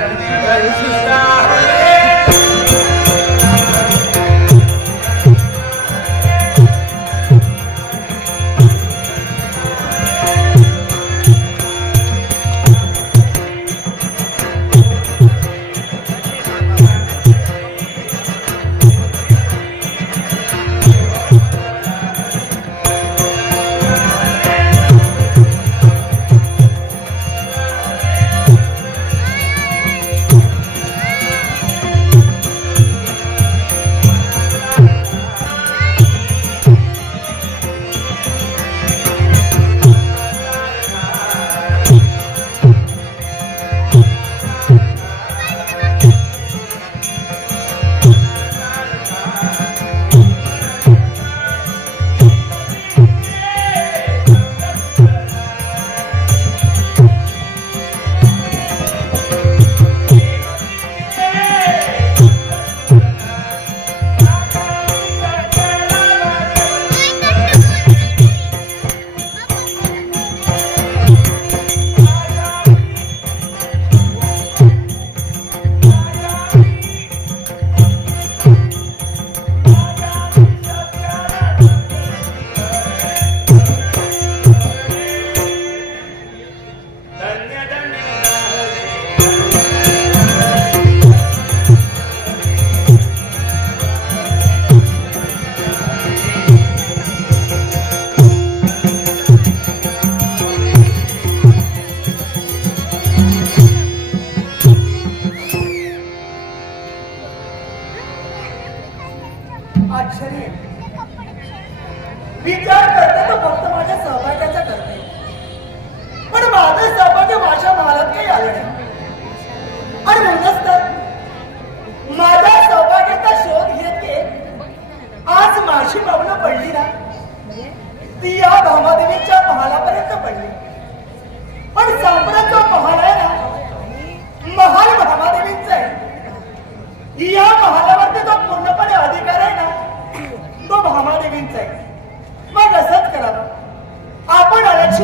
But it's just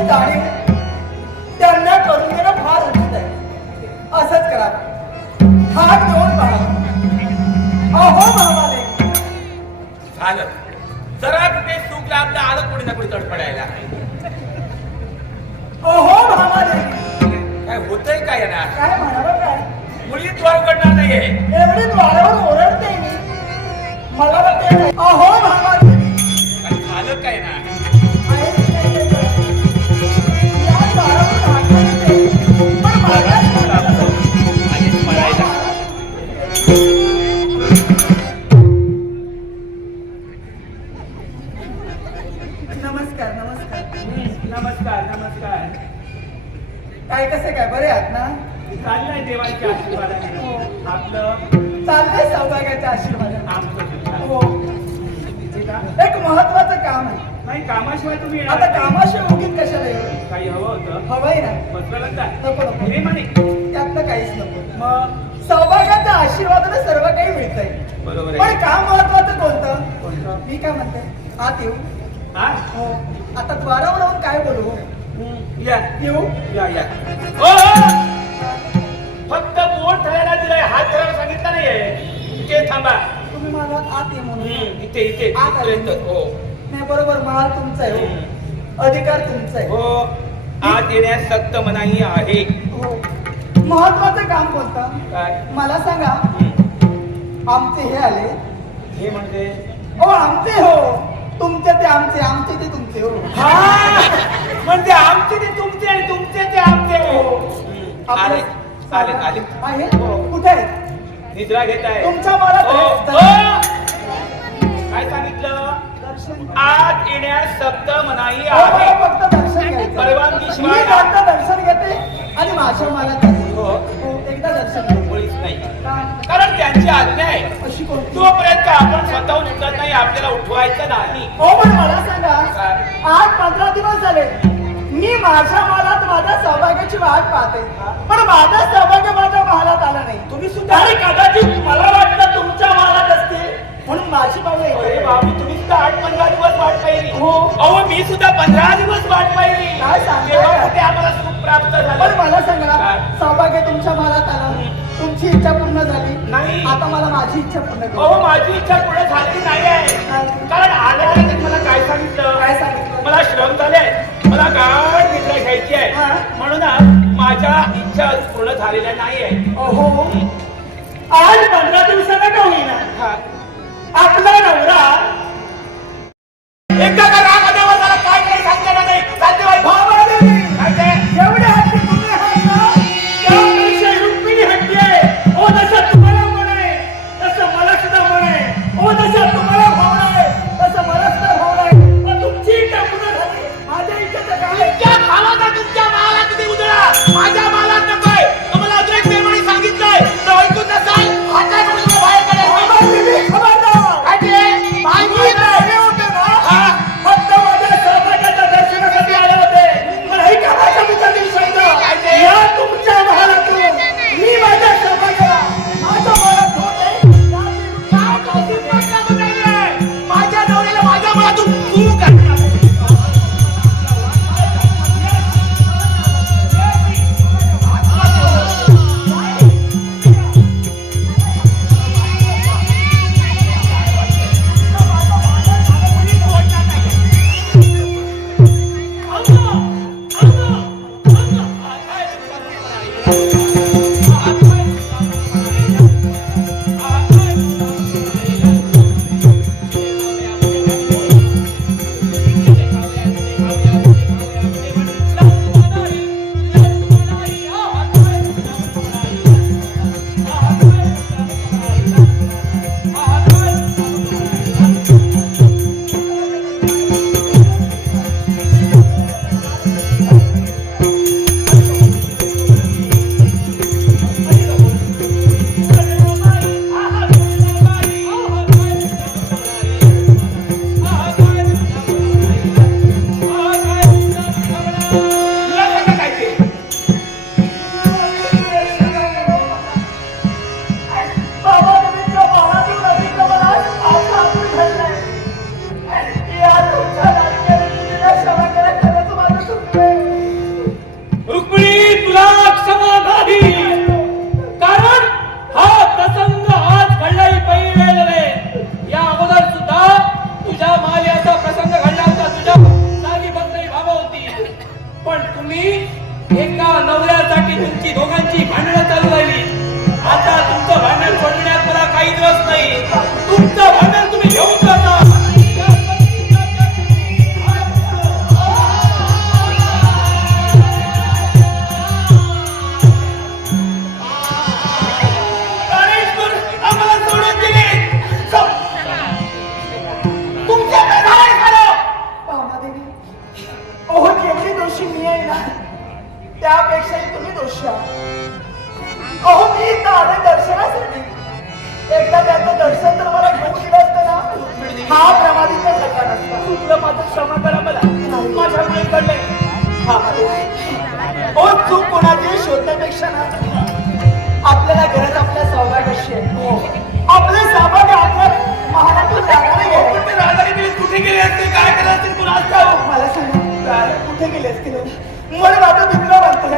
जाणीव त्यांना करून घेणं फार उचित आहे. असंच करावं हात घेऊन पहा. अहो भामादेवी झालं. जरा कुठे सुख लाभलं आलं कोणी ना कोणी तडफडायला. अहो भामादेवी काय होतंय काय ना? काय म्हणावं काय? मुली द्वार उघडणार नाहीये. एवढी द्वारावर ओरडते मी. मला वाटते. अहो नमस्कार नमस्कार. नमस्कार नमस्कार. काय कसे काय? बरे आहात ना? चाललंय देवाच्या आशीर्वादाने आपलं चाललंय सौभाग्याच्या आशीर्वादाने. आमचं. हो? एक महत्वाचं काम आहे. नाही कामाशिवाय तुम्ही आता. कामाशिवाय उगीत कशाला येऊ? काही हवं होतं? हवंय ना? काय नको नको. प्रेमाने त्यातलं काहीच नको. मग? सौभाग्याच्या आशीर्वादाने सर्व काही मिळतंय. बरोबर पण काम महत्वाचं कोणतं? मी काय म्हणते? आत येऊ. हा? हो. आता द्वारावर राहून काय बोलू? या. येऊ? या या. ओ! फक्त बोट ठरायला दिलंय. हात धरायला सांगितलं नाहीये. इथे थांबा. तुम्ही मला आत ये म्हणून. हम्म, इथे इथे. आत आले. इथपर्यंत. हो. नाही बरोबर. महाल तुमचा आहे हो. अधिकार तुमचा आहे. हो. आत येण्यास सक्त मनाई आहे. हो. महत्वाचं काम कोणतं काय? मला सांगा. हम्म, आमचे हे आले. हे म्हणजे? हो आमचे हो. तुमचे ते आमचे आमचे ते तुमचे हो. हा म्हणजे आमचे ते तुमचे आणि तुमचे ते आमचे हो. आले आले आले. आहे हो. कुठे आहे? निद्रा घेत आहे. तुमच्या मला हो, हो. काय सांगितलं? दर्शन आत येण्यास सक्त मनाई हो, मला आहे. फक्त दर्शन घ्यायचं. परवानगी मी शिवाय फक्त दर्शन घेते आणि माझ्या मला हो. हो एकदा दर्शन घेऊ मुळीच नाही? कारण त्यांची आज्ञा आहे. तोपर्यंत आपण स्वतःहून उठत नाही आपल्याला उठवायचं नाही. हो पण मला सांगा? आठ पंधरा दिवस झाले. मी माझ्या महालात माझ्या सहभागाची वाट पाहते. पण माझं सहभाग्य माझ्या महालात आलं नाही. तुम्ही सुद्धा आणि कदाचित मला वाटलं तुमच्या महालात असतील. म्हणून माझी पावलं अरे. बाबी तुम्ही सुद्धा आठ पंधरा दिवस वाट पाहिली. हो. अहो मी सुद्धा पंधरा अहो माझी इच्छा पुढे झालेली नाही आहे कारण आल्या मला काय सांगितलं? काय सांगितलं? मला श्रम झाले मला गाठ निद्रा घ्यायची आहे. म्हणून माझ्या इच्छा पूर्ण झालेल्या नाही आहे आज पंधरा दिवसाला का होईना? आपला नवरा एका चुकलं माझं क्षमा करा मला. माझ्यामुळे कडले हा. हो चूक कोणाची शोधण्यापेक्षा ना? आपल्याला घरात आपला सहभाग असते हो. आपले सहभाग आपण महाराष्ट्र राधाने कुठे गेले असते? काय मला सांग. कुठे गेले असतील मला माझा मित्र म्हणतो.